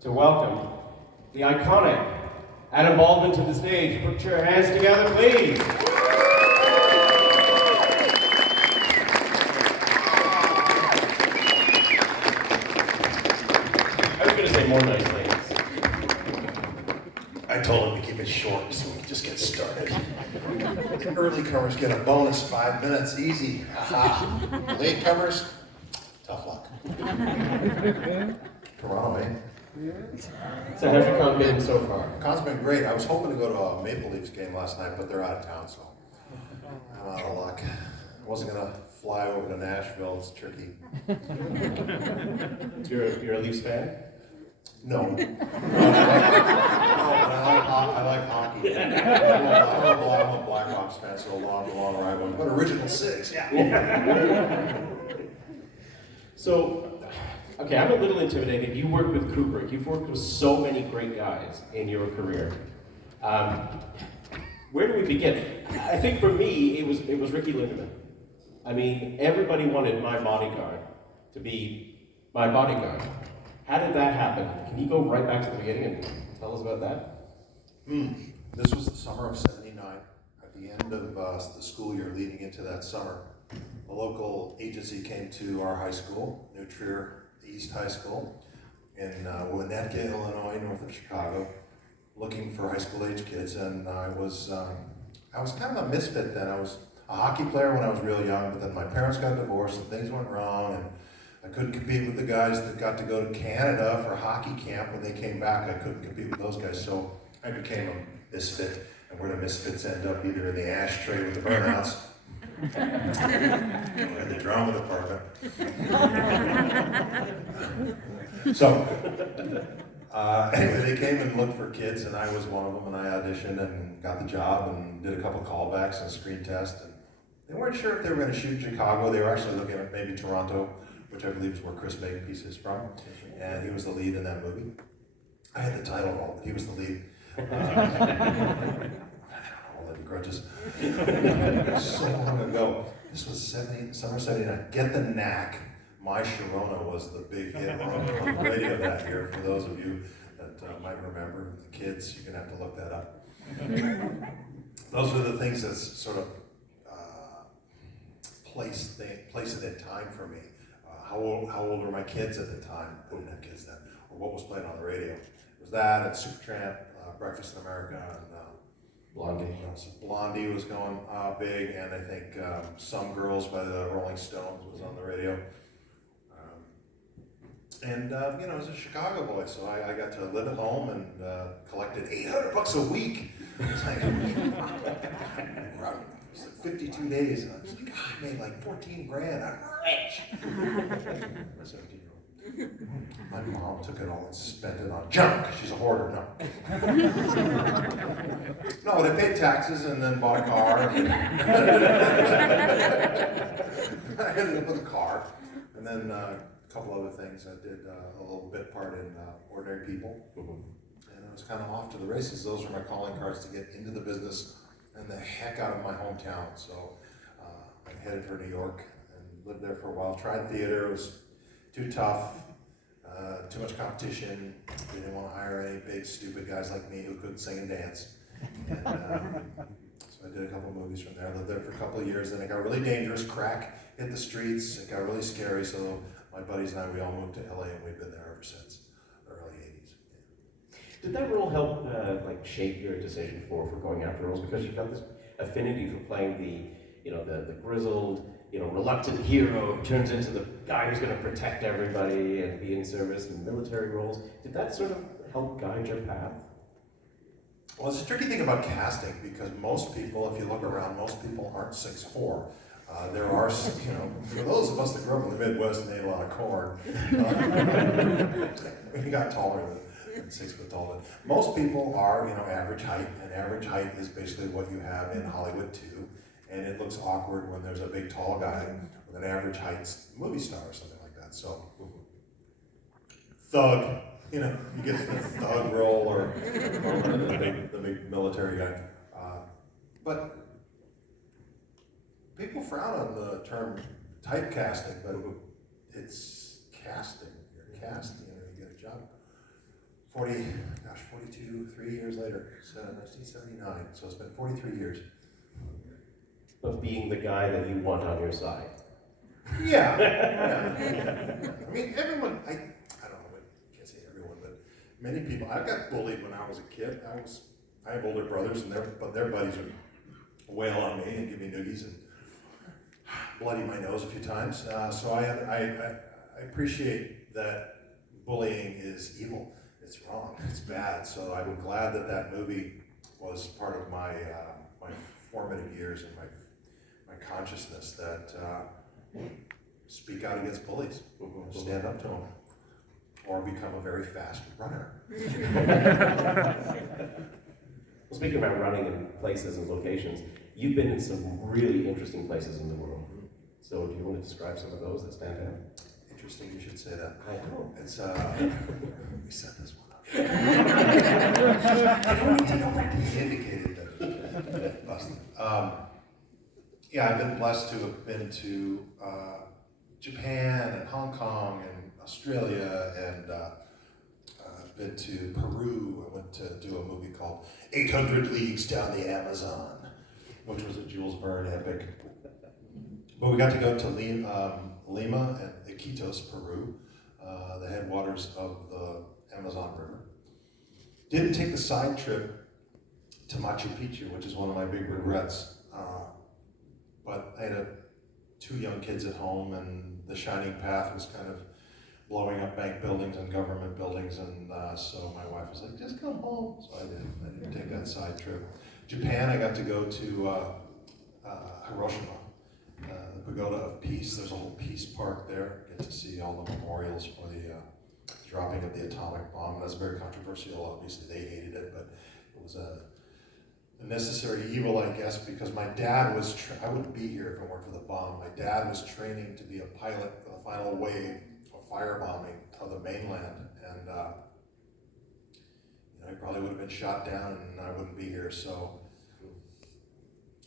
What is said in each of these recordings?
to welcome the iconic Adam Baldwin to the stage. Put your hands together, please. I was going to say more nice things. I told him to keep it short so we can just get started. Early comers get a bonus 5 minutes, easy. Aha. Late comers, tough luck. Toronto, eh? So how's your con been so far? Con's been great. I was hoping to go to a Maple Leafs game last night, but they're out of town, so I'm out of luck. I wasn't gonna fly over to Nashville. It's tricky. You're a Leafs fan? No. No, but I like hockey. I'm a Blackhawks fan, so a long ride one. But original six, yeah. So, okay, I'm a little intimidated. You worked with Kubrick. You've worked with so many great guys in your career. Where do we begin? I think for me, it was Ricky Lindemann. I mean, everybody wanted my bodyguard to be my bodyguard. How did that happen? Can you go right back to the beginning and tell us about that? This was the summer of '79. At the end of the school year leading into that summer, a local agency came to our high school, New Trier East High School, in Winnetka, Illinois, north of Chicago, looking for high school age kids. And I was kind of a misfit then. I was a hockey player when I was real young, but then my parents got divorced and things went wrong, and I couldn't compete with the guys that got to go to Canada for hockey camp. When they came back, I couldn't compete with those guys, so I became a misfit. And where do misfits end up? Either in the ashtray with the burnouts, or in the drama department. So, anyway, they came and looked for kids, and I was one of them, and I auditioned and got the job and did a couple callbacks and a screen test. And they weren't sure if they were going to shoot Chicago. They were actually looking at maybe Toronto, which I believe is where Chris Makepeace is from, and he was the lead in that movie. I had the title role, but he was the lead. I don't know, all the grudges. So long ago. This was summer '79. Get the Knack. My Sharona was the big hit on the radio that year. For those of you that might remember, the kids, you're gonna have to look that up. Those are the things that sort of place it in time for me. How old were my kids at the time? I didn't have kids then. Or what was playing on the radio? It was that and Supertramp, Breakfast in America, and Blondie. So Blondie was going big, and I think Some Girls by the Rolling Stones was on the radio. I was a Chicago boy, so I got to live at home and collected $800 a week. It's like, it was like 52 days, and I was like, I made like 14 grand. I'm rich. I'm a 17-year-old. My mom took it all and spent it on junk. She's a hoarder. No, but I paid taxes and then bought a car. I ended up with a car, and then a couple other things. I did a little bit part in Ordinary People, and I was kind of off to the races. Those were my calling cards to get into the business and the heck out of my hometown. So I headed for New York and lived there for a while. Tried theater. It was too tough, too much competition. They didn't want to hire any big, stupid guys like me who couldn't sing and dance. And, so I did a couple movies from there. I lived there for a couple of years. Then it got really dangerous. Crack hit the streets. It got really scary. So my buddies and I, we all moved to LA, and we've been there ever since the early '80s. Yeah. Did that role help shape your decision for going after roles? Because you've got this affinity for playing the grizzled, reluctant hero who turns into the guy who's going to protect everybody and be in service in military roles. Did that sort of help guide your path? Well, it's a tricky thing about casting, because most people, if you look around, most people aren't 6'4". There are, for those of us that grew up in the Midwest and ate a lot of corn, we got taller than 6 foot tall. But most people are, average height, and average height is basically what you have in Hollywood too. And it looks awkward when there's a big tall guy with an average height movie star or something like that. So, thug, you get the thug role or the big military guy. But people frown on the term typecasting, but it's casting. You're casting, you get a job. 3 years later, so 1979, so it's been 43 years. Of being the guy that you want on your side. Yeah. I mean, everyone, I don't know, I can't say everyone, but many people, I got bullied when I was a kid. I have older brothers, and their buddies would wail on me and give me noogies and bloody my nose a few times. So I appreciate that bullying is evil. It's wrong. It's bad. So I'm glad that movie was part of my my formative years and my consciousness that speak out against bullies, stand up to them, or become a very fast runner. Well, speaking about running in places and locations, you've been in some really interesting places in the world. So do you want to describe some of those that stand out? Interesting you should say that. I know. It's, we set this one up. I don't need to know that. He indicated that. Busted. Yeah, I've been blessed to have been to Japan and Hong Kong and Australia, and I've been to Peru. I went to do a movie called 800 Leagues Down the Amazon, which was a Jules Verne epic. But we got to go to Lima and Iquitos, Peru, the headwaters of the Amazon River. Didn't take the side trip to Machu Picchu, which is one of my big regrets. But I had 2 young kids at home, and the shining path was kind of blowing up bank buildings and government buildings, and so my wife was like, just come home. So I didn't take that side trip. Japan, I got to go to Hiroshima, the Pagoda of Peace. There's a whole peace park there. Get to see all the memorials for the dropping of the atomic bomb. That's very controversial. Obviously, they hated it, but it was a necessary evil, I guess, because my dad was, I wouldn't be here if it weren't for the bomb. My dad was training to be a pilot for the final wave of firebombing of the mainland, and he probably would have been shot down and I wouldn't be here, so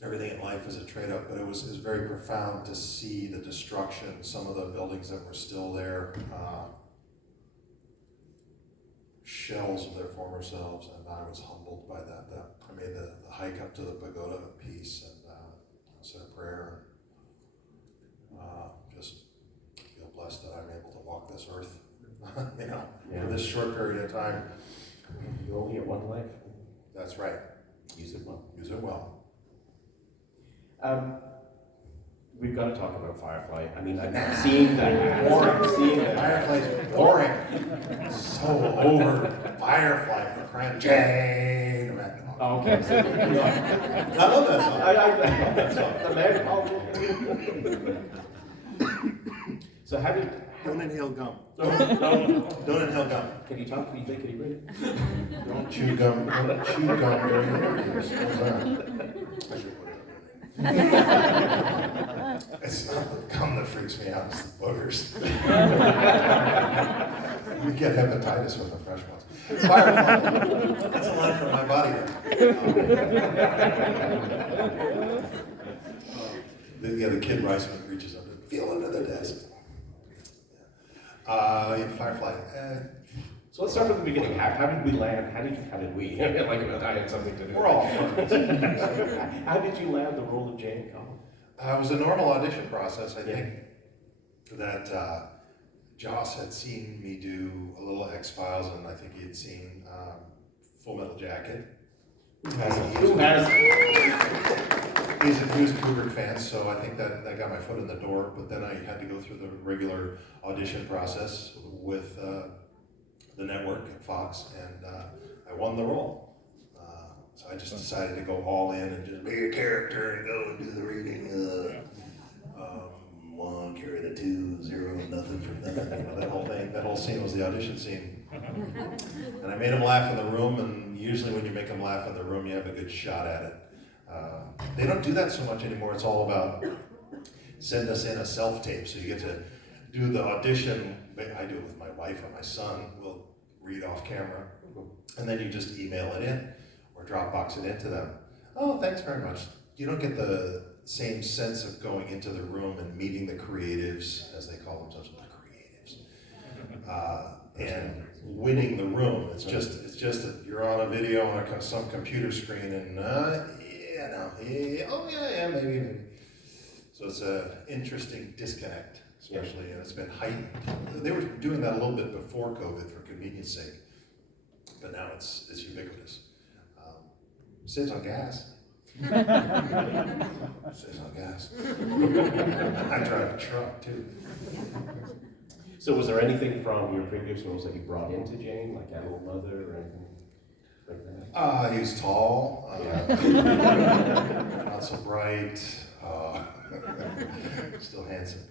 everything in life is a trade-off, but it was very profound to see the destruction, some of the buildings that were still there, shells of their former selves, and I was humbled by that. I made the hike up to the Pagoda of Peace, and I said a prayer, and just feel blessed that I'm able to walk this earth, for this short period of time. You only get one life. That's right. Use it well. Use it well. We've got to talk about Firefly. I mean, I've seen that. Firefly's boring. So over. Firefly for crying. Jane. Oh, okay. I love that song. I love that song. The man called me. So how did... Don't inhale gum. Don't inhale gum. Can you talk? Can you think? Can you breathe? Don't chew gum. Don't chew gum during interviews. How's that? I should put it on there. It's not the gum that freaks me out, it's the boogers. You get hepatitis with the fresh ones. Firefly. That's a line from my body. The kid Reisman reaches up and feel under the desk. Firefly. So let's start from the beginning. How did we land? How did we? Like I had something to do. We're all How did you land the role of Jane Collins? It was a normal audition process. I think that Joss had seen me do a little X-Files, and I think he had seen Full Metal Jacket. Who has? He was a Kubrick fan, so I think that got my foot in the door. But then I had to go through the regular audition process with the network at Fox, and I won the role. So I just decided to go all in and just be a character and go and do the reading. 1, carry the 2, 0, nothing from nothing. That whole thing, that whole scene was the audition scene. And I made them laugh in the room, and usually when you make them laugh in the room, you have a good shot at it. They don't do that so much anymore. It's all about send us in a self-tape, so you get to do the audition. I do it with my wife or my son. We'll read off camera, and then you just email it in or Dropbox it into them. Oh, thanks very much. You don't get the same sense of going into the room and meeting the creatives, as they call themselves, the creatives. And winning the room. It's just that you're on a video on some computer screen and maybe. So it's an interesting disconnect, especially, and it's been heightened. They were doing that a little bit before COVID for convenience sake, but now it's ubiquitous. Saves on gas. Saves on gas. I drive a truck too. So was there anything from your previous roles that you brought into Jane, like Animal Mother or anything like that? He was tall, not so bright, still handsome.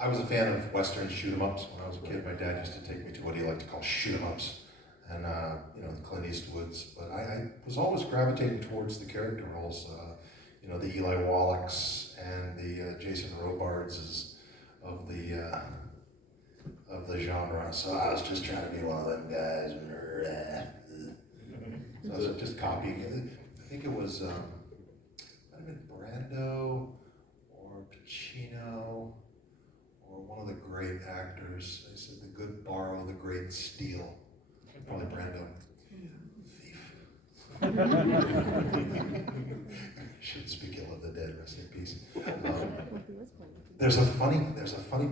I was a fan of Western shoot-'em-ups. When I was a kid, my dad used to take me to what he liked to call shoot-'em-ups, and the Clint Eastwoods. But I was always gravitating towards the character roles. The Eli Wallachs and the Jason Robards of the genre. So I was just trying to be one of them guys. So I was just copying it. I think it was might have been Brando or Pacino or one of the great actors. They said the good borrow, the great steal. Probably Brando. Thief. Should speak ill of the dead, rest in peace. There's a funny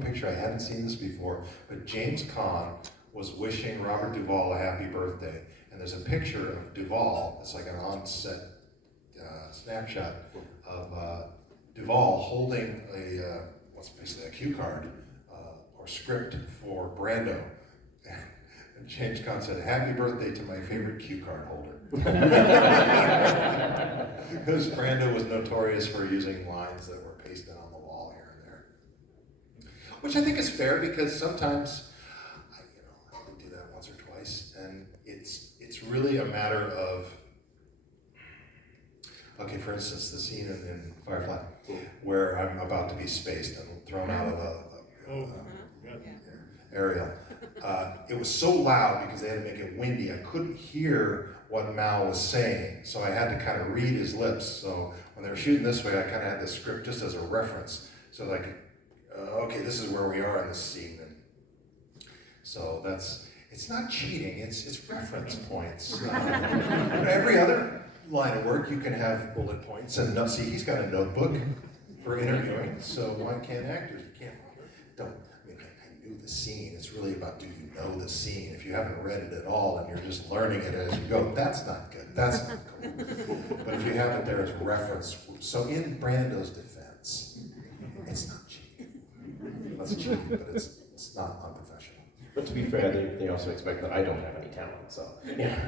picture, I hadn't seen this before, but James Caan was wishing Robert Duvall a happy birthday, and there's a picture of Duvall, it's like an on-set snapshot of Duvall holding what's basically a cue card or script for Brando. And James Caan said, "Happy birthday to my favorite cue card holder." Because Brando was notorious for using lines that were pasted on the wall here and there. Which I think is fair, because sometimes, I would do that once or twice, and it's really a matter of, okay, for instance, the scene in Firefly, where I'm about to be spaced and thrown out of a aerial. It was so loud because they had to make it windy. I couldn't hear what Mal was saying, so I had to kind of read his lips. So when they were shooting this way, I kind of had the script just as a reference, so that I could, okay, this is where we are in this scene. And so it's not cheating, it's reference points. Every other line of work, you can have bullet points, and see, he's got a notebook for interviewing, so why can't actors? You can't, I knew the scene. It's really about, do you know the scene? If you haven't read it at all and you're just learning it as you go, that's not good, that's not cool. But if you have it there as reference, so in Brando's defense, it's not cheating. That's cheating, but it's not unprofessional. But to be fair, they also expect that I don't have any talent, so. Yeah.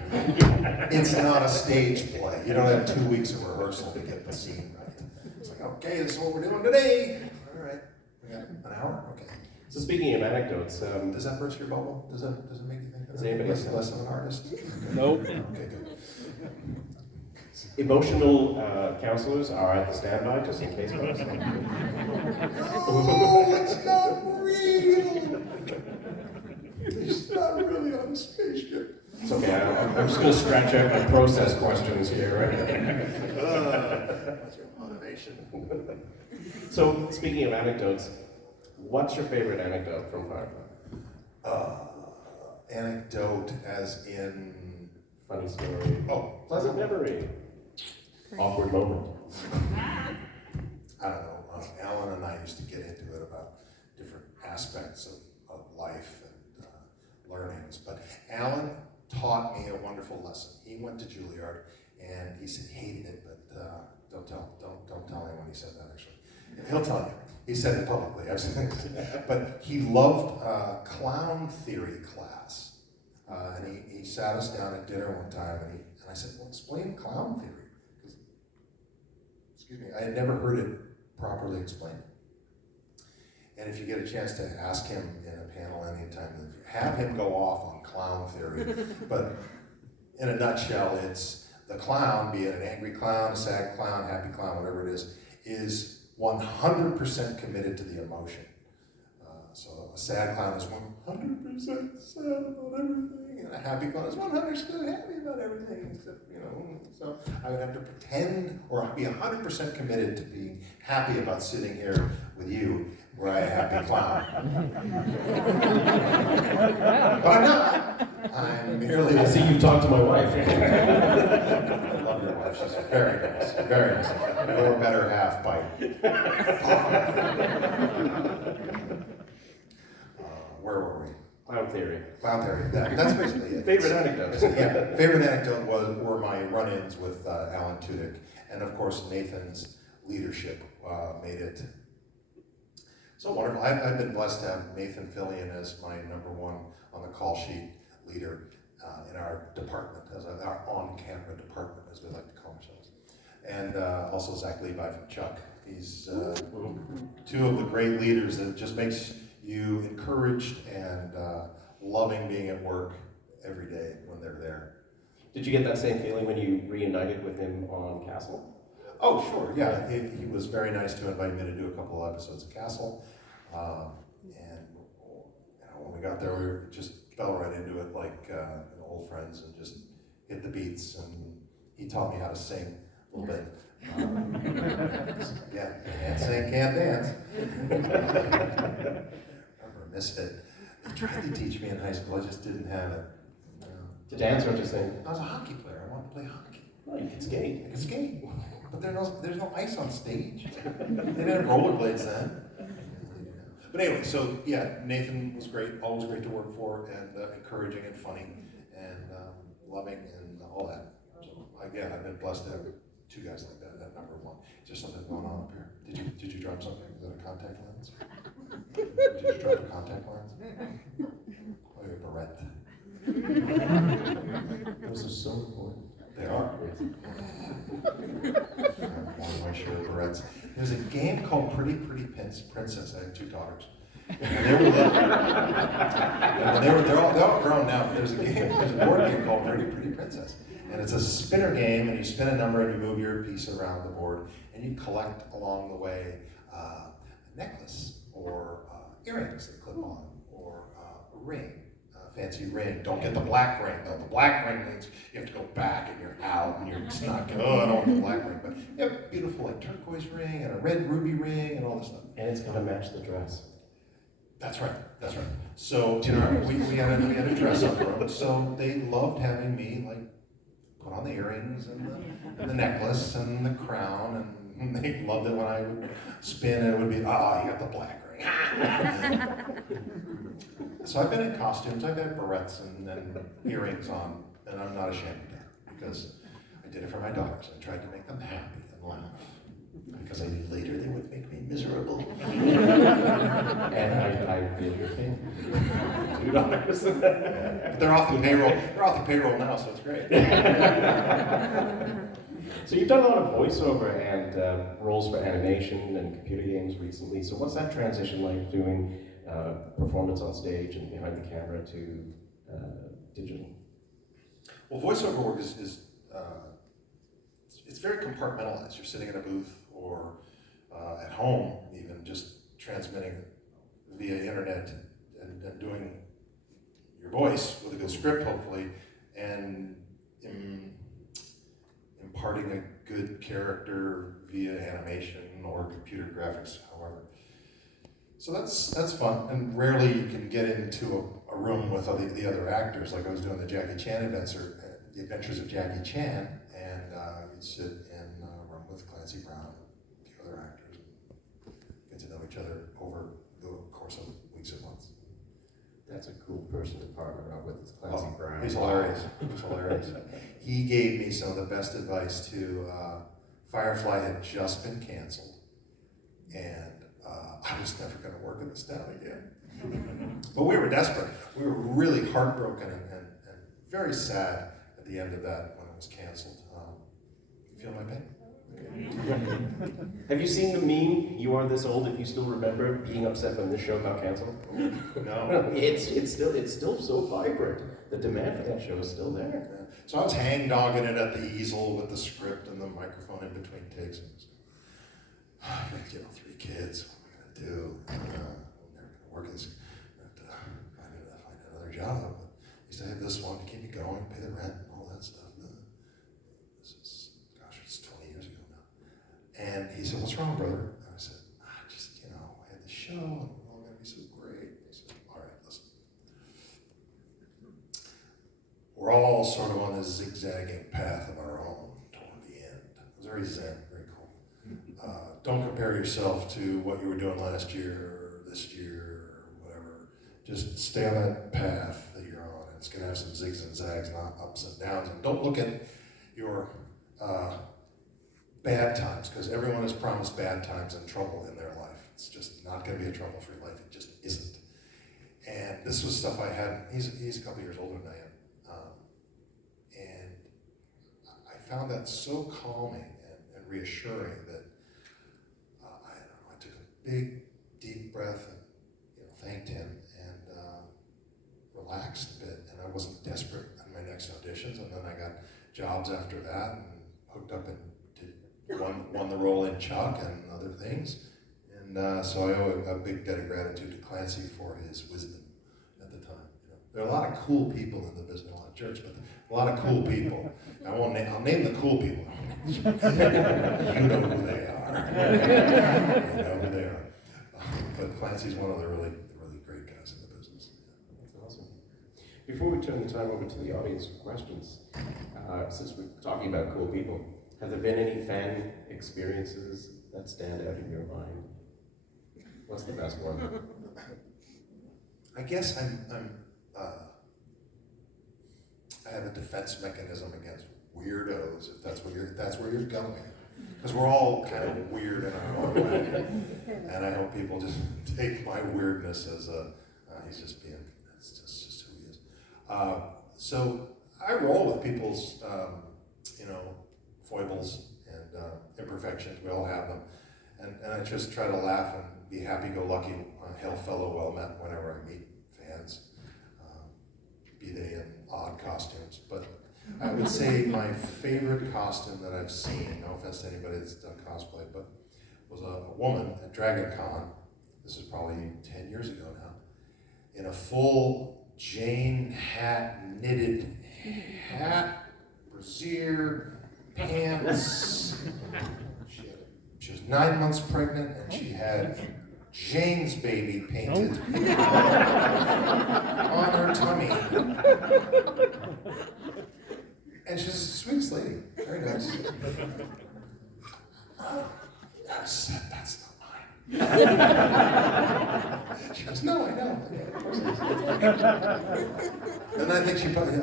It's not a stage play. You don't have 2 weeks of rehearsal to get the scene right. It's like, okay, this is what we're doing today. All right, we got an hour? Okay. So speaking of anecdotes, does that burst your bubble? Does it make you think does anybody less of an artist? Okay. Nope. Okay, good. Emotional counselors are at the standby, just in case. Oh, it's not real! He's not really on a spaceship. It's okay, I'm just going to scratch out my process questions here, right? That's your motivation. So, speaking of anecdotes, what's your favorite anecdote from Firefly? Anecdote as in... Funny story. Oh. Pleasant memory. Awkward moment. I don't know. Alan and I used to get into it about different aspects of life and learnings. But Alan taught me a wonderful lesson. He went to Juilliard and he said he hated it, but don't tell anyone he said that actually. He'll tell you. He said it publicly. I've seen it. But he loved clown theory class. And he sat us down at dinner one time and I said, well, explain clown theory. Excuse me, I had never heard it properly explained. And if you get a chance to ask him in a panel anytime, have him go off on clown theory. But in a nutshell, it's the clown, be it an angry clown, a sad clown, happy clown, whatever it is 100% committed to the emotion. So a sad clown is 100% sad about everything, and a happy clown is 100% happy about everything. Except, so I would have to pretend or be 100% committed to being happy about sitting here with you were I a happy clown. But I'm not. I'm merely. I see you've talked to my wife. I love your wife. She's very nice. Very nice. Your better half bite. Where were we? Clown theory. Clown theory. That's basically it. Favorite anecdotes. Yeah. Favorite anecdote were my run-ins with Alan Tudyk, and of course Nathan's leadership made it so wonderful. I've been blessed to have Nathan Fillion as my number one on the call sheet leader in our department, as our on-camera department, as we like to call ourselves. And also Zach Levi from Chuck. He's two of the great leaders that just makes you encouraged and loving being at work every day when they're there. Did you get that same feeling when you reunited with him on Castle? Oh, sure, yeah. He was very nice to invite me to do a couple of episodes of Castle. And when we got there, we just fell right into it like old friends and just hit the beats. And he taught me how to sing a little bit. Yeah, can't sing, can't dance. I'm a misfit. They tried to teach me in high school, I just didn't have it. To dance or to sing? I was a hockey player, I wanted to play hockey. Oh, you can skate. I could skate, but there's no ice on stage. They didn't have rollerblades then. But anyway, so yeah, Nathan was great, always great to work for, and encouraging and funny, and loving and all that. So again, I've been blessed to have two guys like that at number one. Is there something going on up here? Did you drop something? Is that a contact lens? Did you drop a contact lens? Oh, your barrette. Those are so important. They are. I'm my shirt barrettes. There's a game called Pretty Princess. I have two daughters. And they were little. And they're all grown now. There's a board game called Pretty Princess. And it's a spinner game, and you spin a number and you move your piece around the board, and you collect along the way a necklace or earrings that clip on, or a ring. Fancy ring. Don't get the black ring though. The black ring means you have to go back and you're out and you're just not going, oh, I don't want the black ring. But you have a beautiful like turquoise ring and a red ruby ring and all this stuff. And it's got to match the dress. That's right. That's right. So we had a dress up room. So they loved having me like put on the earrings and the necklace and the crown, and they loved it when I would spin and it would be, you got the black ring. So I've been in costumes, I've had barrettes and earrings on, and I'm not ashamed of that, because I did it for my daughters. I tried to make them happy and laugh, because I knew later they would make me miserable. And I feel your pain. $2. But they're off the payroll. They're off the payroll now, so it's great. So you've done a lot of voiceover and roles for animation and computer games recently. So what's that transition like, doing performance on stage and behind the camera to digital? Well, voiceover work is it's very compartmentalized. You're sitting in a booth or at home, even just transmitting via internet and doing your voice with a good script, hopefully, and imparting a good character via animation or computer graphics, however. So that's fun, and rarely you can get into a room with the other actors, like I was doing the Jackie Chan events, or the Adventures of Jackie Chan, and you'd sit in a room with Clancy Brown and a few other actors, and get to know each other over the course of weeks and months. That's a cool person to partner up with, is Clancy Brown. He's hilarious. He's hilarious. He gave me some of the best advice to Firefly had just been canceled, and I was never going to work in this town again. But we were desperate. We were really heartbroken and very sad at the end of that when it was canceled. You feel my pain? Have you seen the meme, "You are this old if you still remember being upset when this show got canceled"? No. It's still so vibrant. The demand for that show is still there. Yeah. So I was hang-dogging it at the easel with the script and the microphone in between takes. And I was, 3 kids. What am I going to do? I'm never going to work in this. I have to find another job. But I used to have this one to keep me going, pay the rent, and all that stuff. This is, it's 20 years ago now. And he said, "What's wrong, brother?" And I said, just, so great. I said, all right, listen. We're all sort of on this zigzagging path of our own toward the end. It was very zen, very cool. Don't compare yourself to what you were doing last year or this year or whatever. Just stay on that path that you're on. It's going to have some zigs and zags, not ups and downs. And don't look at your bad times, because everyone is promised bad times and trouble in their life. It's just not going to be a trouble-free life. It just isn't. And this was stuff I had. He's a couple years older than I am. And I found that so calming and reassuring that I took a big, deep breath and thanked him and relaxed a bit. And I wasn't desperate on my next auditions. And then I got jobs after that and hooked up and won the role in Chuck and other things. And so I owe a big debt of gratitude to Clancy for his wisdom at the time. There are a lot of cool people in the business, a lot of jerks, but a lot of cool people. I'll name the cool people. You know who they are. You know who they are. But Clancy's one of the really great guys in the business. That's awesome. Before we turn the time over to the audience for questions, since we're talking about cool people, have there been any fan experiences that stand out in your mind? What's the best one? I guess I have a defense mechanism against weirdos, if that's where you're going. Because we're all kind of weird in our own way. And I hope people just take my weirdness as he's just being, that's just who he is. So I roll with people's, foibles and imperfections. We all have them. And I just try to laugh and be happy-go-lucky, hail fellow well met whenever I meet fans, be they in odd costumes. But I would say my favorite costume that I've seen, no offense to anybody that's done cosplay, but was a woman at Dragon Con, this is probably 10 years ago now, in a full Jane hat, knitted hat, brassiere, pants. She was 9 months pregnant and she had Jane's baby painted on her tummy. And she's the sweetest lady, very nice. I said, that's not mine. She goes, no, I know. And I think she probably, I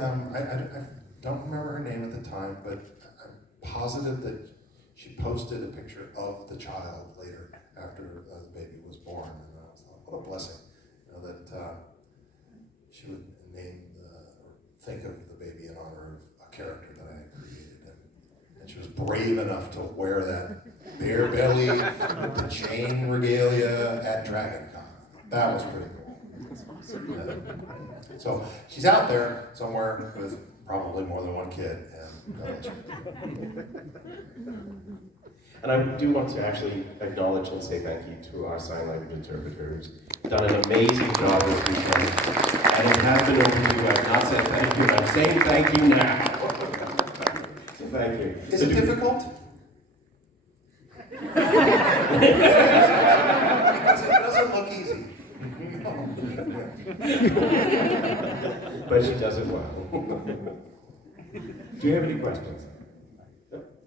don't remember her name at the time, but I'm positive that she posted a picture of the child later after the baby was born. And I was like, what a blessing, that she would name or think of the baby in honor of a character that I had created. And she was brave enough to wear that bare belly with the chain regalia at Dragon Con. That was pretty cool. So she's out there somewhere with probably more than one kid. And I do want to actually acknowledge and say thank you to our sign language interpreter who's done an amazing job this weekend. And it has been overdue. I've not said thank you, and I'm saying thank you now. So thank you. Is it difficult? Because it doesn't look easy. But she does it well. Do you have any questions?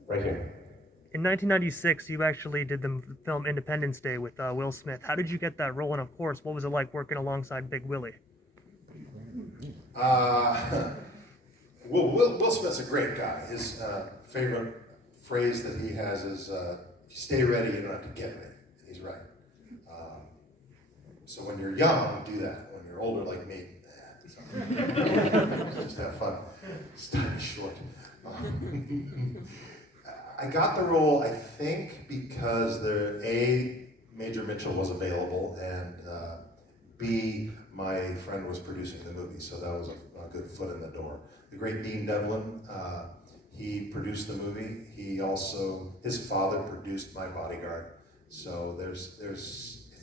Right here. In 1996, you actually did the film Independence Day with Will Smith. How did you get that role? And of course, what was it like working alongside Big Willie? Will Smith's a great guy. His favorite phrase that he has is, if you stay ready, you don't have to get ready. And he's right. So when you're young, do that. When you're older like me, just have fun. This time is short. I got the role, I think, because Major Mitchell was available, and B, my friend was producing the movie, so that was a good foot in the door. The great Dean Devlin, he produced the movie. His father produced my Bodyguard, so it's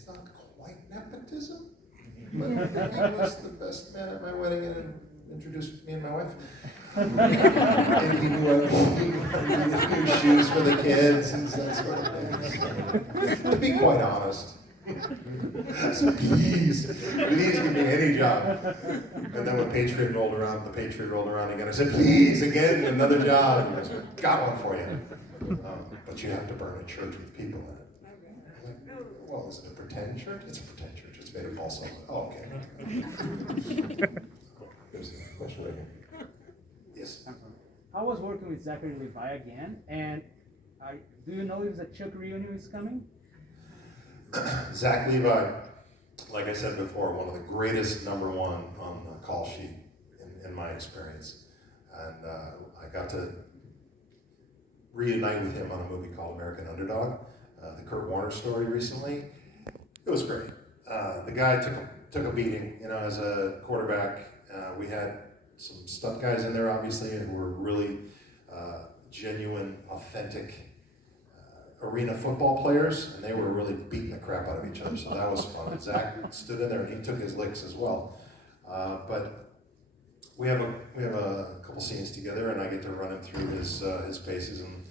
not quite nepotism, but he was the best man at my wedding and introduced me and my wife. And he knew shoes for the kids and that sort of thing. To be quite honest, I said, please give me any job. And then when Patriot rolled around again, I said, please, again, another job. And I said, got one for you. But you have to burn a church with people in it. I'm like, well, is it a pretend church? It's a pretend church. It's made of balsa. Oh, okay. There's a question right here. Yes. I was working with Zachary Levi again, and do you know if the Chuck reunion is coming? Zach Levi, like I said before, one of the greatest number one on the call sheet in my experience. And I got to reunite with him on a movie called American Underdog, the Kurt Warner story recently. It was great. The guy took a beating, as a quarterback. We had some stunt guys in there, obviously, who were really genuine, authentic arena football players, and they were really beating the crap out of each other, so that was fun. Zach stood in there and he took his licks as well. But we have a couple scenes together, and I get to run him through his paces, and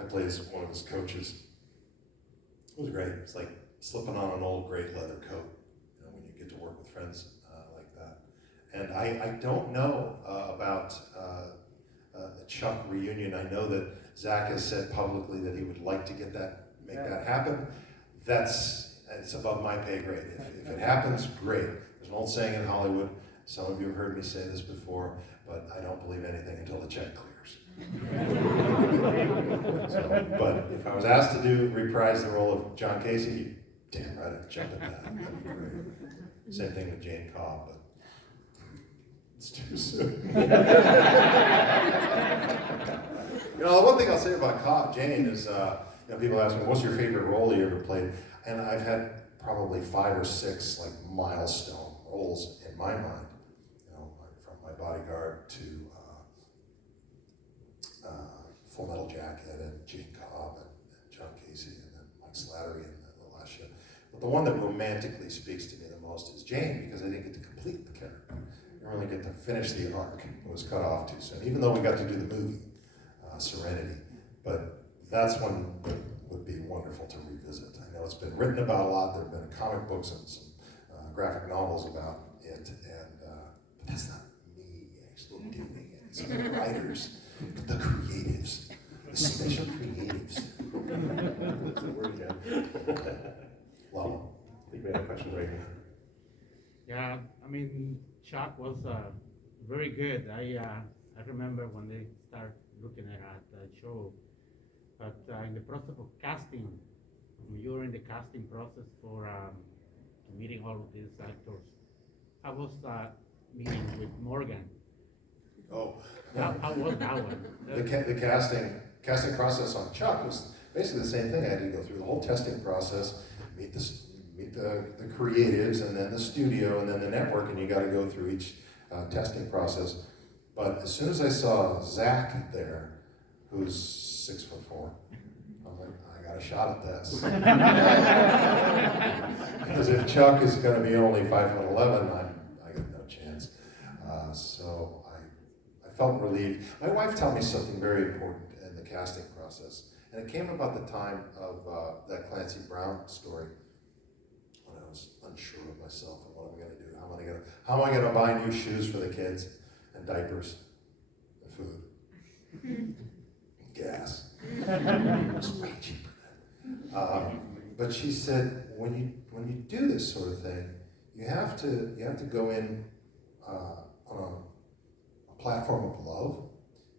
I play as one of his coaches. It was great. It's like slipping on an old gray leather coat, when you get to work with friends like that. And I don't know about a Chuck reunion. I know that Zach has said publicly that he would like to make that happen. It's above my pay grade. If it happens, great. There's an old saying in Hollywood, some of you have heard me say this before, but I don't believe anything until the check clears. But if I was asked to reprise the role of John Casey, damn right I'd jump at that. That'd be great. Same thing with Jane Cobb, but it's too soon. The one thing I'll say about Jane is, people ask me, what's your favorite role you ever played? And I've had probably 5 or 6 milestone roles in my mind. From my Bodyguard to Full Metal Jacket and Jane Cobb and John Casey and then Mike Slattery in the last show. But the one that romantically speaks to me the most is Jane, because I didn't get to complete the character. I didn't really get to finish the arc. It was cut off too soon, even though we got to do the movie. Serenity, but that's one that would be wonderful to revisit. I know it's been written about a lot. There have been comic books and some graphic novels about it, but that's not me actually doing it. It's the writers, the creatives, the special creatives. That's a word, yeah. Love I think we had a question right here. Yeah, Chuck was very good. I remember when they started looking at the show, but in the process of casting, you were in the casting process for meeting all of these actors. How was meeting with Morgan? Oh, How was that one? the casting process on Chuck was basically the same thing. I had to go through the whole testing process, meet the creatives, and then the studio, and then the network, and you got to go through each testing process. But as soon as I saw Zach there, who's 6'4", I'm like, I got a shot at this. Because if Chuck is going to be only 5'11", I got no chance. So I felt relieved. My wife told me something very important in the casting process, and it came about the time of that Clancy Brown story, when I was unsure of myself and what am I going to do? How am I going to buy new shoes for the kids? And diapers, and food, gas. It's way cheaper then. But she said, when you do this sort of thing, you have to go in on a platform of love.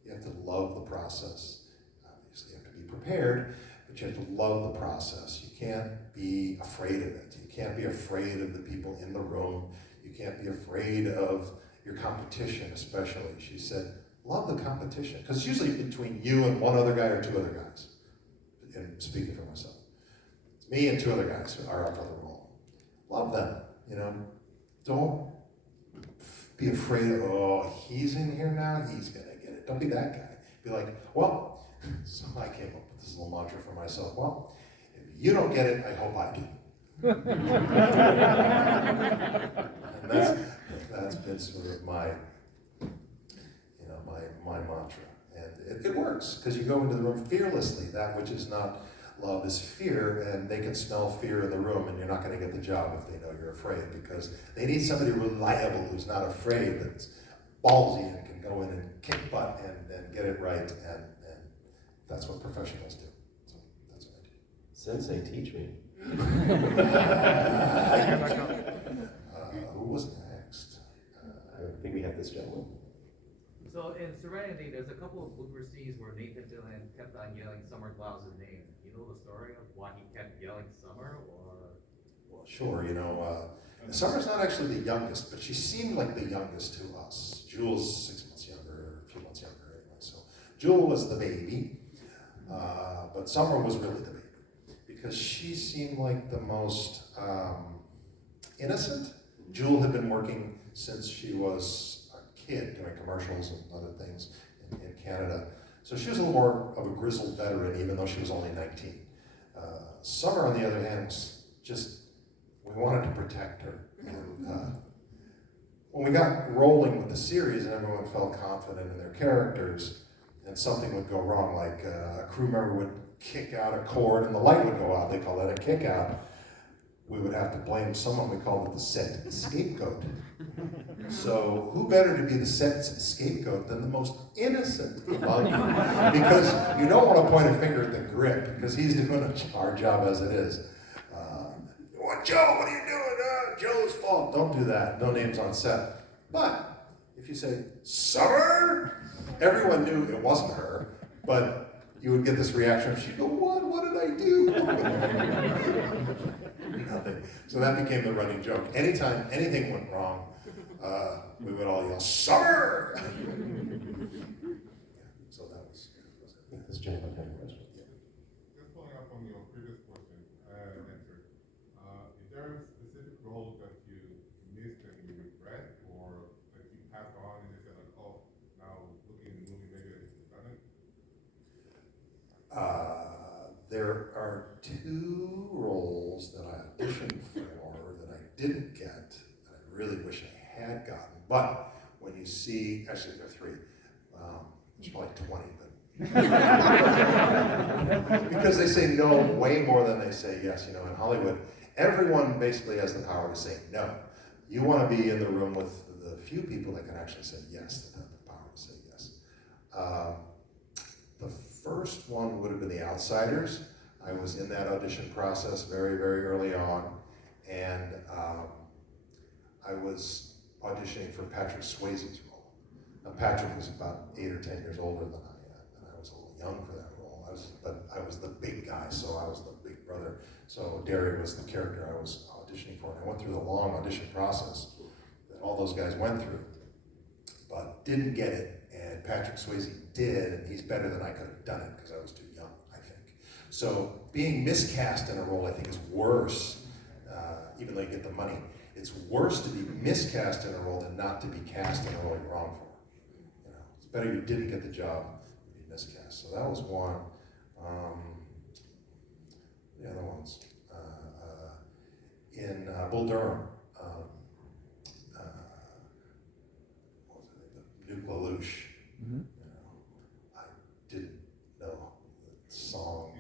You have to love the process. Obviously, you have to be prepared, but you have to love the process. You can't be afraid of it. You can't be afraid of the people in the room. You can't be afraid of your competition, especially. She said, love the competition, because it's usually between you and one other guy or 2 other guys. And speaking for myself, it's me and 2 other guys who are up for the role. Love them, Don't be afraid of, oh, he's in here now, he's gonna get it. Don't be that guy. Be like, well, so I came up with this little mantra for myself. Well, if you don't get it, I hope I do. And that's been sort of my mantra, and it works, because you go into the room fearlessly. That which is not love is fear, and they can smell fear in the room, and you're not going to get the job if they know you're afraid, because they need somebody reliable who's not afraid, that's ballsy and can go in and kick butt and get it right, and that's what professionals do. So that's what I do. Sensei, teach me. Who was next? I think we had this gentleman. So in Serenity, there's a couple of blooper scenes where Nathan Fillion kept on yelling Summer Glau' name. Do you know the story of why he kept yelling Summer, or? Well, sure, Summer's not actually the youngest, but she seemed like the youngest to us. Jewel's 6 months younger, or a few months younger anyway. So Jewel was the baby, but Summer was really the baby, because she seemed like the most innocent. Jewel had been working since she was a kid, doing commercials and other things in Canada. So she was a little more of a grizzled veteran, even though she was only 19. Summer, on the other hand, was just, we wanted to protect her. And when we got rolling with the series and everyone felt confident in their characters, and something would go wrong, like a crew member would kick out a cord and the light would go out, they call that a kick out, we would have to blame someone. We called it the set scapegoat. So who better to be the set scapegoat than the most innocent among you? Because you don't want to point a finger at the grip, because he's doing a hard job as it is. Joe, what are you doing? Joe's fault. Don't do that. No names on set. But if you say, Summer, everyone knew it wasn't her, but you would get this reaction. She'd go, what? What did I do? Nothing. So that became the running joke. Anytime anything went wrong, we would all yell, Summer! So that was it. This gentleman had a question. Just following up on your previous question, answer. Is there a specific role that you missed and you regret, or that you passed on and you said, like, oh, now looking in the movie, maybe I should have done it? There are 2 roles that I auditioned for that I didn't get, that I really wish I had gotten. But when you see, actually there are 3. There's probably 20, but because they say no way more than they say yes. In Hollywood, everyone basically has the power to say no. You want to be in the room with the few people that can actually say yes, that have the power to say yes. The first one would have been The Outsiders. I was in that audition process very, very early on, and I was auditioning for Patrick Swayze's role. Now, Patrick was about 8 or 10 years older than I am, and I was a little young for that role. But I was the big guy, so I was the big brother. So Derry was the character I was auditioning for, and I went through the long audition process that all those guys went through, but didn't get it. And Patrick Swayze did, and he's better than I could have done it because I was too young, I think. So being miscast in a role, I think, is worse, even though you get the money. It's worse to be miscast in a role than not to be cast in a role you're wrong for. It's better you didn't get the job than be miscast. So that was one. The other ones. In Bull Durham, what was it? The Nuke LaLoosh. I didn't know the song,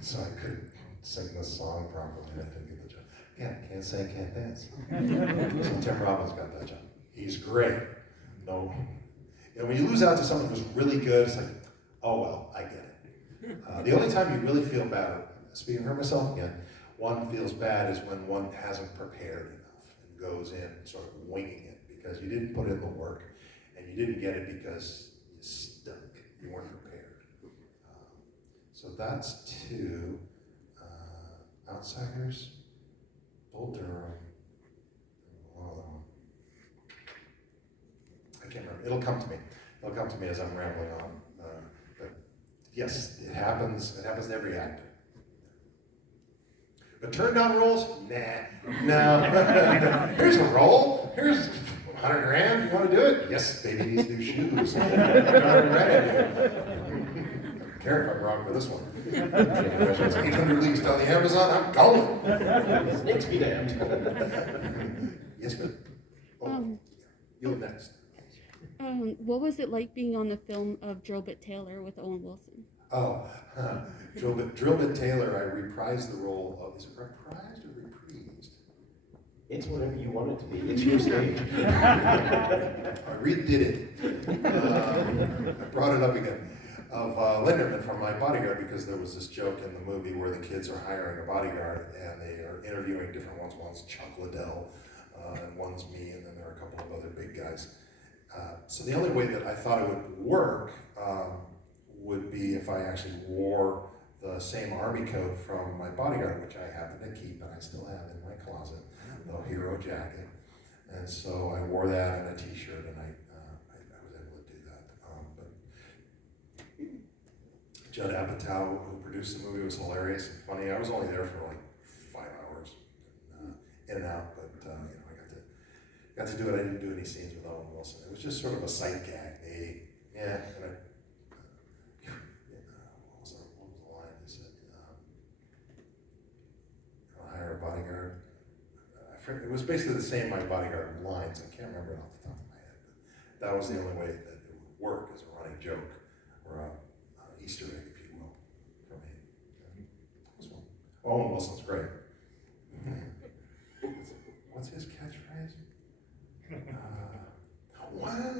so I couldn't sing the song properly. I didn't get the job. Yeah, can't sing, can't dance. So Tim Robbins got that job. He's great. No, when you lose out to someone who's really good, it's like, oh well, I get it. The only time you really feel bad, speaking for myself again, one feels bad is when one hasn't prepared enough and goes in sort of winging it because you didn't put in the work and you didn't get it because you stunk. You weren't prepared. So that's 2. Outsiders, Bull Durham, one other one. I can't remember. It'll come to me. It'll come to me as I'm rambling on. But yes, it happens. It happens to every actor. But turn down roles? Nah. No. Here's a role. Here's 100 grand. You want to do it? Yes, baby needs new shoes. Care if I'm wrong for this one. It's 800 leagues down the Amazon. I'm going. Snakes be damned. Yes, ma'am. Oh, you're next. What was it like being on the film of Drillbit Taylor with Owen Wilson? Oh, Drillbit Taylor, I reprised the role of, is it reprised or reprised? It's whatever you want it to be. It's your stage. I redid it. I brought it up again. Of Linderman from my Bodyguard, because there was this joke in the movie where the kids are hiring a bodyguard and they are interviewing different ones. One's Chuck Liddell, and one's me, and then there are a couple of other big guys. So the only way that I thought it would work would be if I actually wore the same army coat from my Bodyguard, which I happen to keep and I still have in my closet, the hero jacket. And so I wore that and a t-shirt, and I was able to do that. But Judd Apatow, who produced the movie, was hilarious and funny. I was only there for like 5 hours, in and out, but I got to do it. I didn't do any scenes with Owen Wilson. It was just sort of a sight gag. What was the line? He said, I'll hire a bodyguard. It was basically the same My Bodyguard lines. I can't remember it off the top of my head, but that was the only way that it would work as a running joke, or a Easter egg, if you will, for me. It was fun. Owen Wilson's great. What's his catchphrase? Wow!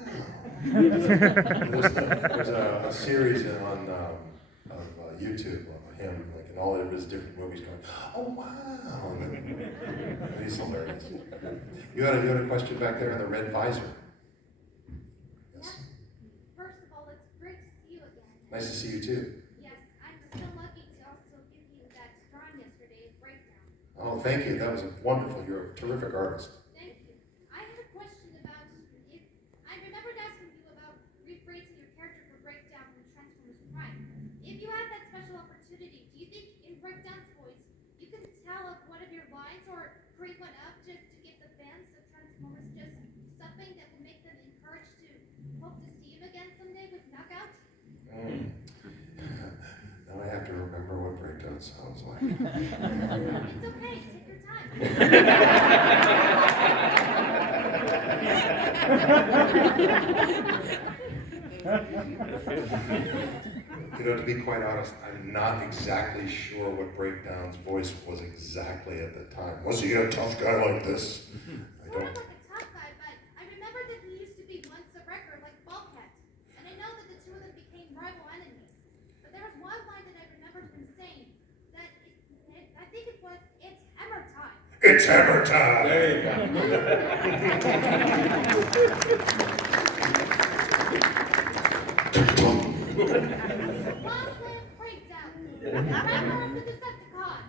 There's a series on YouTube of him, like in all of his different movies, going, "Oh wow!" And he's hilarious. You had a question back there in the red visor. Yes. First of all, it's great to see you again. Nice to see you too. Yes, I'm so lucky to also give you that drawing yesterday, breakdown. Oh, thank you. That was wonderful. You're a terrific artist. Thank you. I had a question about if I remembered asking you about rephrasing your character for breakdown in Transformers Prime. If you had that special opportunity, do you think in breakdown's voice you could tell of one of your lines or create one up just to give the fans of Transformers just something that will make them encouraged to hope to see him again someday with Knockout? Now I have to remember what breakdown sounds like. It's okay, take your time. To be quite honest, I'm not exactly sure what Breakdown's voice was exactly at the time. Was he a tough guy like this? I Sort don't. of like a tough guy, but I remember that he used to be once a wrecker like Bulkhead. And I know that the two of them became rival enemies. But there was one line that I remembered him saying that I think it was, "It's hammer time." It's hammer time! There you go. Baldwin breakdown. Wrecker of the Decepticons.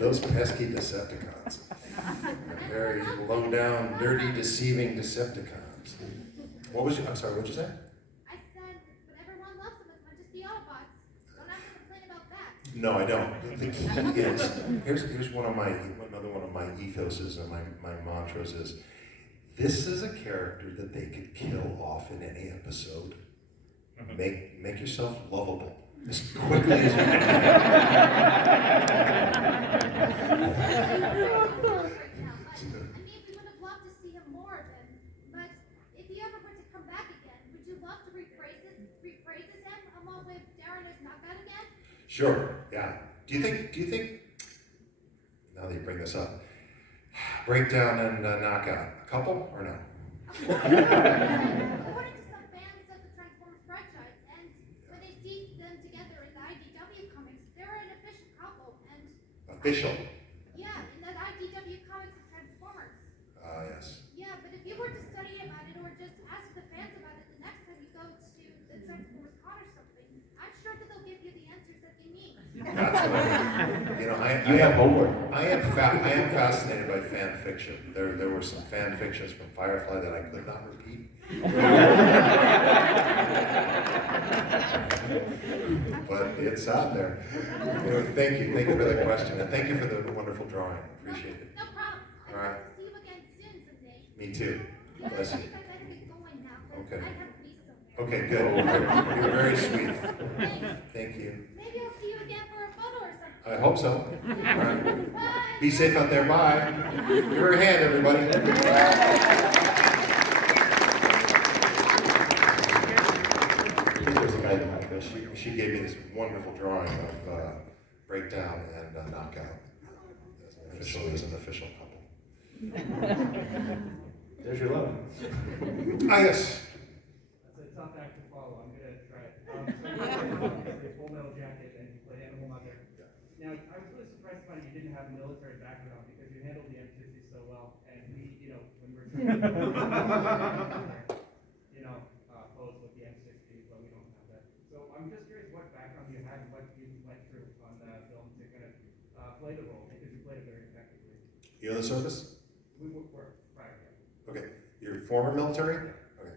Those pesky Decepticons. Very low down, dirty, deceiving Decepticons. I'm sorry, what'd you say? I said, but everyone loves them as much as the Autobots. Don't have to complain about that. No, I don't. The key is, here's another one of my ethoses and my mantras is, this is a character that they could kill off in any episode. Make yourself lovable as quickly as you can. We would have loved to see him more of him, but if he ever were to come back again, would you love to rephrase him along with Darren as Knockout again? Sure, yeah. Do you think, now that you bring this up, Breakdown and Knockout, a couple or no? According to some fans of the Transformers franchise, and when they see them together in the IDW comics, they're an official couple, and Official? yeah, in the IDW comics of Transformers. Yes. Yeah, but if you were to study about it or just ask the fans about it the next time you go to the Transformers Con or something, I'm sure that they'll give you the answers that you need. That's what You have homework. I am fascinated by fan fiction. There were some fan fictions from Firefly that I could not repeat. But it's out there. Thank you for the question, and thank you for the wonderful drawing. Appreciate it. No problem. I All right. hope to see you again soon someday. Me too. Yeah, I Bless you. think I better get going now, 'cause Okay. I have to be somewhere. Okay, good. You're very sweet. Thanks. Thank you. Maybe I'll see you again for a photo or something. I hope so. All right. Bye. Be safe out there. Bye. Give her a hand, everybody. I think there's a guy she gave me this wonderful drawing of breakdown and knockout as an official couple. There's your love. Ah, yes. That's a tough act to follow. I'm gonna try it. So you played Full Metal Jacket and you played Animal Mother. Now, I was really surprised about you didn't have a military background because you handled the M60 so well. And we, when we're trying to pose with the M60, but we don't have that. So I'm just curious what background you had and what you went through on the film to kind of play the role because you played it very effectively. You in the service? We were prior. Okay. You're former military? Okay.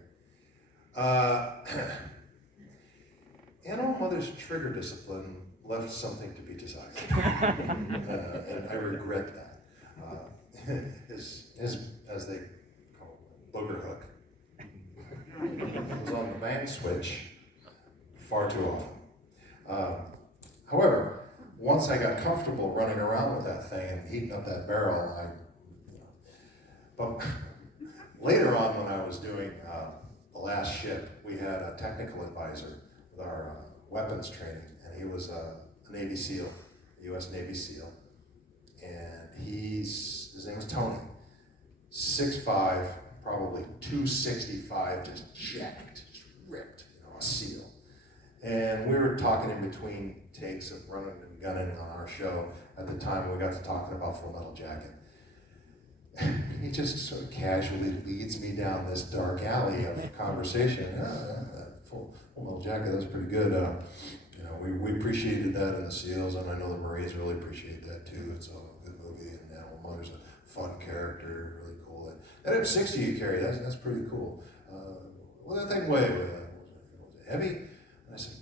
Animal Mother's trigger discipline left something to be desired. And I regret that. His, as they call it, booger hook, was on the bang switch far too often. However, once I got comfortable running around with that thing and heating up that barrel, but later on when I was doing The Last Ship, we had a technical advisor with our weapons training, and he was a Navy SEAL, a U.S. Navy SEAL, and his name was Tony, 6'5", probably 265, just jacked, just ripped, a SEAL. And we were talking in between takes of running and gunning on our show at the time when we got to talking about Full Metal Jacket. And he just sort of casually leads me down this dark alley of conversation. Full Metal Jacket, that was pretty good. We appreciated that in the SEALs, and I know the Marines really appreciate that too. It's a good movie, and Animal Mother's a fun character, really cool. That M60 you carry, that's pretty cool. What did that thing weigh? Was it heavy? And I said,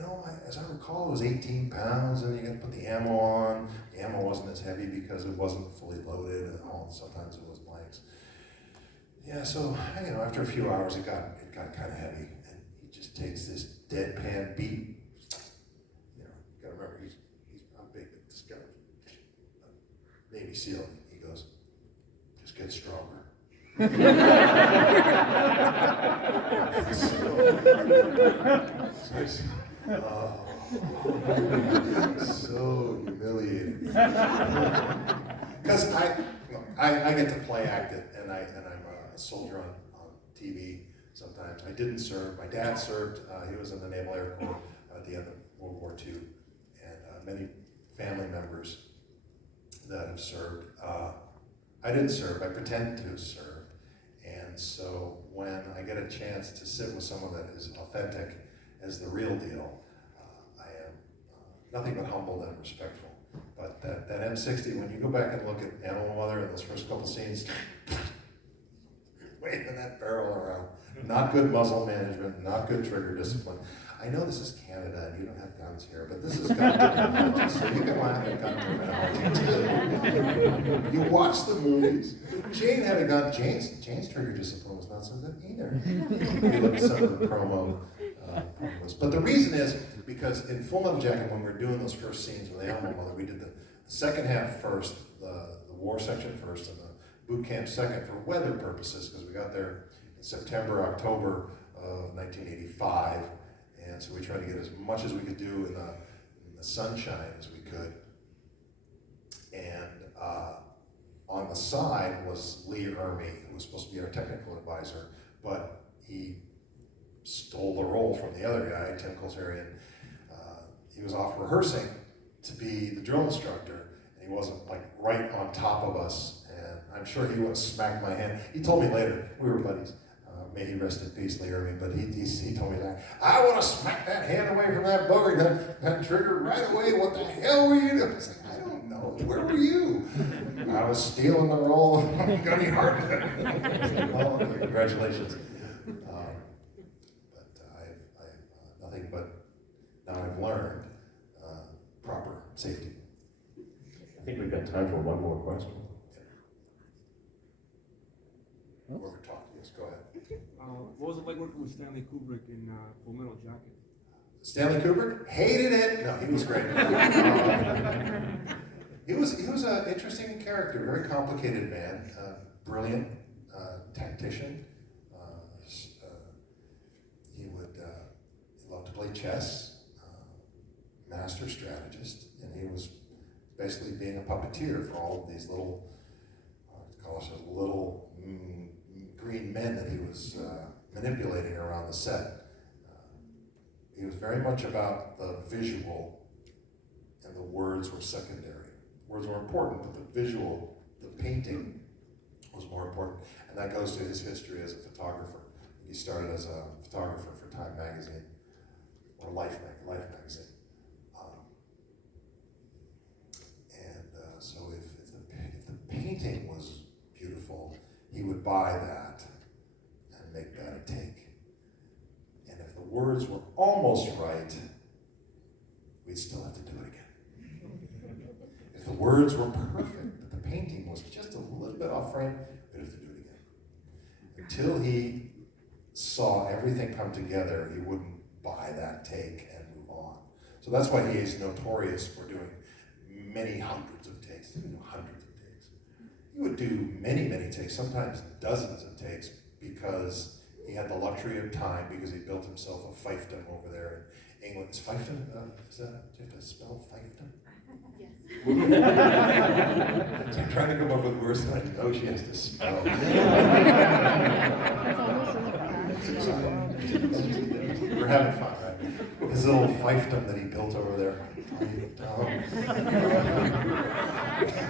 well, as I recall, it was 18 pounds, and you got to put the ammo on. The ammo wasn't as heavy because it wasn't fully loaded, and sometimes it was blanks. Yeah, so after a few hours, it got kind of heavy, and he just takes this deadpan beat. You gotta remember, I'm big, but this guy, Navy SEAL. He goes, just get stronger. So humiliating. Because I get to play act it, and I'm a soldier on TV sometimes. I didn't serve. My dad served. He was in the Naval Air Corps at the end of World War II, and many family members that have served. I didn't serve. I pretend to serve. And so when I get a chance to sit with someone that is authentic as the real deal, I am nothing but humbled and respectful. But that M60, when you go back and look at Animal Mother and those first couple scenes, waving that barrel around, not good muzzle management, not good trigger discipline. I know this is Canada and you don't have guns here, but this is gun terminology, so you can laugh at gun terminology too. You watch the movies. Jane had a gun. Jane's trigger discipline was not so good either. If you look at some of the promo promos. But the reason is because in Full Metal Jacket, when we were doing those first scenes with Animal Mother, we did the second half first, the war section first, and the boot camp second for weather purposes, because we got there in September, October of 1985. And so we tried to get as much as we could do in the sunshine as we could. And on the side was Lee Ermey, who was supposed to be our technical advisor, but he stole the role from the other guy, Tim Colzerian. He was off rehearsing to be the drill instructor, and he wasn't right on top of us. And I'm sure he would have smacked my hand. He told me later, we were buddies. May he rest in peace, Lee Ermey, but he told me that. I want to smack that hand away from that booger, that trigger right away. What the hell were you doing? I was like, I don't know. Where were you? I was stealing the role of Gunny Hart. Well, congratulations. But I have nothing but, now I've learned proper safety. I think we've got time for one more question. Whoever talked, yes, go ahead. What was it like working with Stanley Kubrick in Full Metal Jacket? Stanley Kubrick hated it. No, he was great. He was an interesting character, very complicated man, brilliant tactician. He loved to play chess. master strategist, and he was basically being a puppeteer for all of these little, little green men that he was manipulating around the set. He was very much about the visual, and the words were secondary. Words were important, but the visual, the painting, was more important. And that goes to his history as a photographer. He started as a photographer for Time magazine, or Life magazine. So if the painting was beautiful, he would buy that and make that a take. And if the words were almost right, we'd still have to do it again. If the words were perfect, but the painting was just a little bit off frame, we'd have to do it again. Until he saw everything come together, he wouldn't buy that take and move on. So that's why he is notorious for doing many hundreds of takes, hundreds of takes. He would do many, many takes, sometimes dozens of takes, because he had the luxury of time, because he built himself a fiefdom over there in England. Is fiefdom, do you have to spell fiefdom? Yes. So I'm trying to come up with words that I know she has to spell. We're having fun, right? His little fiefdom that he built over there.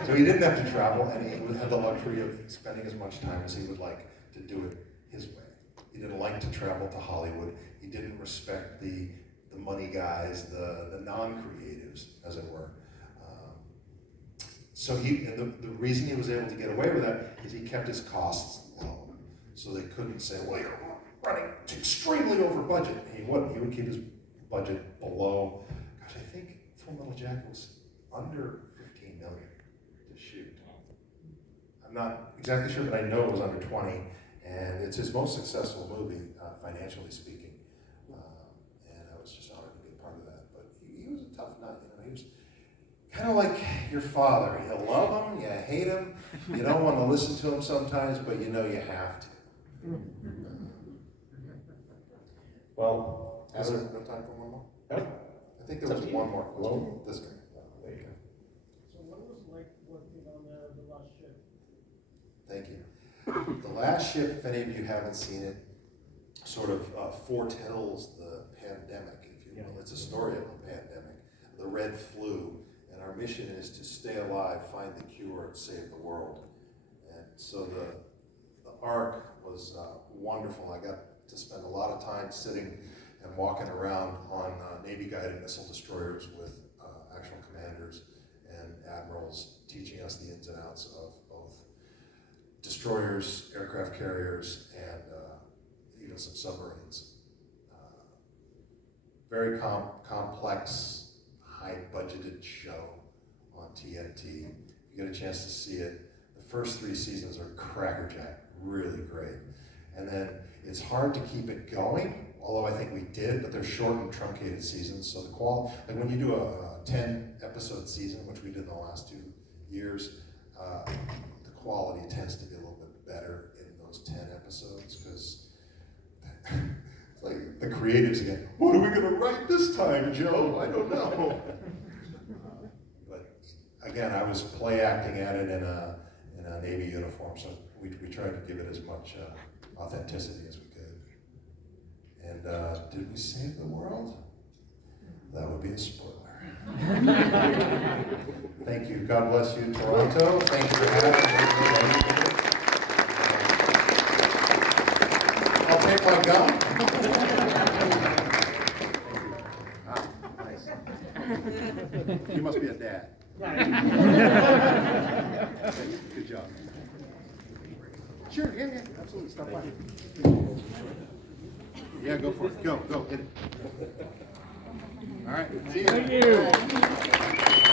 So he didn't have to travel, and he had the luxury of spending as much time as he would like to do it his way. He didn't like to travel to Hollywood. He didn't respect the money guys, the non-creatives, as it were. So the reason he was able to get away with that is he kept his costs low. So they couldn't say, well, you're running extremely over budget. He wouldn't. He would keep his budget below. Gosh, I think Full Metal Jacket was under $15 million to shoot. I'm not exactly sure, but I know it was under 20, and it's his most successful movie, financially speaking. And I was just honored to be a part of that. But he was a tough nut. He was kind of like your father. You love him, you hate him, you don't want to listen to him sometimes, but you know you have to. Well, Is there no time for one more? No. I think there was one more question. This guy. There you go. So what was it like working on the last ship? Thank you. The Last Ship, if any of you haven't seen it, sort of foretells the pandemic, if you will. It's a story of a pandemic, the red flu, and our mission is to stay alive, find the cure, and save the world. And so the arc was wonderful. I got to spend a lot of time sitting and walking around on Navy-guided missile destroyers with actual commanders and admirals teaching us the ins and outs of both destroyers, aircraft carriers, and even some submarines. Very complex, high-budgeted show on TNT. If you get a chance to see it, the first 3 seasons are crackerjack, really great. And then it's hard to keep it going, although I think we did, but they're short and truncated seasons, so the quality, like when you do a 10-episode season, which we did in the last 2 years, the quality tends to be a little bit better in those 10 episodes, because like the creatives again, what are we going to write this time, Joe? I don't know. But again, I was play acting at it in a Navy uniform, so we tried to give it as much authenticity as we could. And did we save the world? That would be a spoiler. Thank you. God bless you, Toronto. Thank you for having me. I'll take my gun. Nice. You must be a dad. Good job. Sure, yeah, absolutely. Stop by. Yeah, go for it. Go, hit it. All right. See you. Thank you.